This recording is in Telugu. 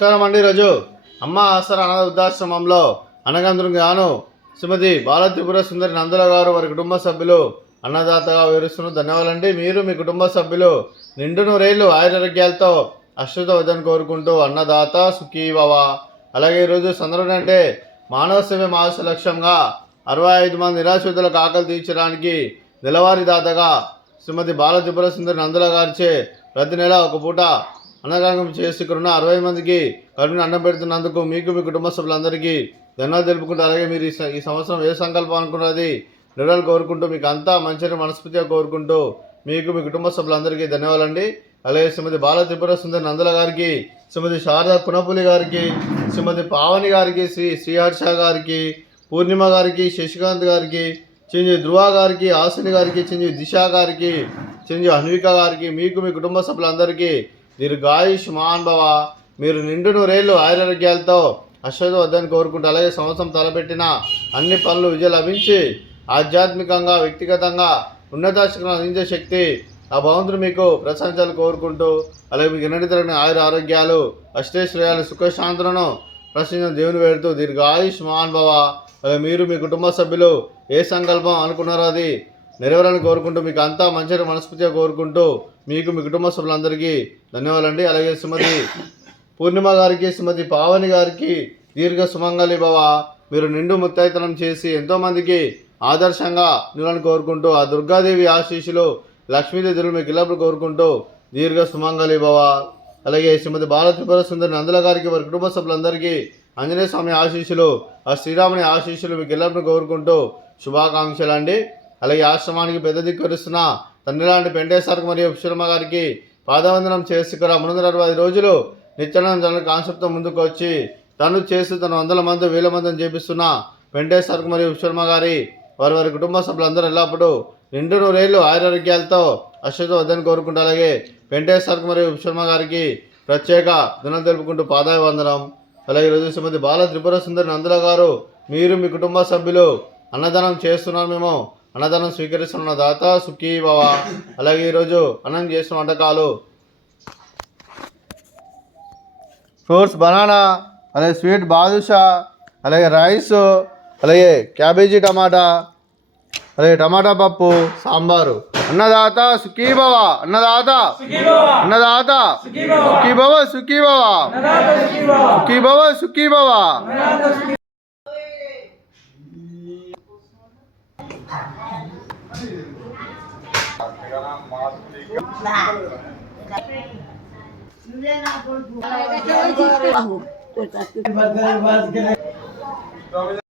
నమస్కారం అండి. రోజు అమ్మ ఆసరా అనాథ వృద్ధాశ్రమంలో అనగందుకు గాను శ్రీమతి బాల త్రిపుర సుందరి నందుల గారు వారి కుటుంబ సభ్యులు అన్నదాతగా వివరిస్తున్న ధన్యవాదాలండి. మీరు మీ కుటుంబ సభ్యులు నిండు నూరేళ్లు ఆయురారోగ్యాలతో అశ్రుత వద్దని కోరుకుంటూ అన్నదాత సుఖీభవ. అలాగే ఈరోజు సందర్భం అంటే మానవ సేవ మాస లక్ష్యంగా 65 మంది నిరాశ్రితులకు ఆకలి తీర్చడానికి నెలవారీ దాతగా శ్రీమతి బాల త్రిపుర సుందరి నందుల గారిచే ప్రతి నెల ఒక పూట అన్నదానం చేసుకున్న 60 మందికి కడుపుని అన్నం పెడుతున్నందుకు మీకు మీ కుటుంబ సభ్యులందరికీ ధన్యవాదాలు తెలుపుకుంటూ, అలాగే మీరు ఈ సంవత్సరం ఏ సంకల్పం అనుకున్నది నిర్ణయాలు కోరుకుంటూ మీకు అంతా మంచిని మనస్ఫూర్తిగా కోరుకుంటూ మీకు మీ కుటుంబ సభ్యులందరికీ ధన్యవాదాలండి. అలాగే శ్రీమతి బాల త్రిపుర సుందరి నందుల గారికి, శ్రీమతి శారదా కునపులి గారికి, శ్రీమతి పావని గారికి, శ్రీహర్ష గారికి, పూర్ణిమ గారికి, శశికాంత్ గారికి, చిరంజీవి ధృవ గారికి, ఆసిని గారికి, చిరంజీవి దిశ గారికి, చిరంజీవి అన్విక గారికి, మీకు మీ కుటుంబ సభ్యులందరికీ దీర్ఘాయుష్మాన్ భవ. మీరు నిండు నూరేళ్లు ఆయురారోగ్యాలతో అశ్వత వద్దని కోరుకుంటూ, అలాగే సంవత్సరం తలపెట్టిన అన్ని పనులు విజయం లభించి ఆధ్యాత్మికంగా వ్యక్తిగతంగా ఉన్నతాశక్తులను అందించే శక్తి ఆ భగవంతుడు మీకు ప్రశంసలు కోరుకుంటూ, అలాగే మీకు ఎన్నటితరని ఆరోగ్యాలు అష్టైశ్వర్యాలు సుఖశాంతులను ప్రశ్నించిన దేవుని వేడుతూ దీర్ఘాయుష్మాన్ భవ. అలాగే మీరు మీ కుటుంబ సభ్యులు ఏ సంకల్పం అనుకున్నారో అది నెరవేరాలని కోరుకుంటూ మీకు అంతా మంచిగా మనస్ఫూర్తిగా కోరుకుంటూ మీకు మీ కుటుంబ సభ్యులందరికీ ధన్యవాదాలండి. అలాగే శ్రీమతి పూర్ణిమ గారికి, శ్రీమతి పావని గారికి దీర్ఘ సుమంగళి భవ. మీరు నిండు ముత్తైతనం చేసి ఎంతోమందికి ఆదర్శంగా నిలని కోరుకుంటూ ఆ దుర్గాదేవి ఆశీస్సులు లక్ష్మీదేవి మీకు ఇల్లప్పుడు కోరుకుంటూ దీర్ఘ సుమంగళి భవ. అలాగే శ్రీమతి బాల త్రిపుర సుందరి నందుల గారికి వారి కుటుంబ సభ్యులందరికీ ఆంజనేయ స్వామి ఆశీస్సులు ఆ శ్రీరాముని ఆశీస్సులు మీకు ఇల్లప్పుడు కోరుకుంటూ శుభాకాంక్షలు అండి. అలాగే ఆశ్రమానికి పెద్ద దిక్కురుస్తున్న తండ్రిలాంటి పెంటేశ్వరకు మరియు శర్మ గారికి పాదవందనం చేసుకురా 360 రోజులు నిత్యానంద జన కాన్సెప్ట్తో ముందుకు వచ్చి తను చేస్తూ తన 100 మంది 1000 మందిని చేపిస్తున్న పెంటేశ్వరకు మరియు శర్మ గారి వారి కుటుంబ సభ్యులందరూ ఎల్లప్పుడూ నిండు నూరేళ్లు ఆయురారోగ్యాలతో అశ్వత వద్దని కోరుకుంటూ, అలాగే పెంటేశ్వరకు మరియు శర్మ గారికి ప్రత్యేక ధనం తెలుపుకుంటూ పాదాభివందనం. అలాగే ఈరోజు శ్రీమతి బాల త్రిపుర సుందరి నందుల గారు మీరు మీ కుటుంబ సభ్యులు అన్నదానం చేస్తున్నారు, మేము అన్నదానం స్వీకరిస్తున్న దాత సుఖీ భవ. అలాగే ఈరోజు అన్నం చేసిన వంటకాలు ఫ్రూట్స్ బనానా, అలాగే స్వీట్ బాదుషా, అలాగే రైస్, అలాగే క్యాబేజీ టమాటా, అలాగే టమాటా పప్పు, సాంబారు. అన్నదాత సుఖీ భవ, అన్నదాత అన్నదాత సుఖీ భవ, సుఖీ భవ, సుఖీ భవ, సుఖీ భవ. Não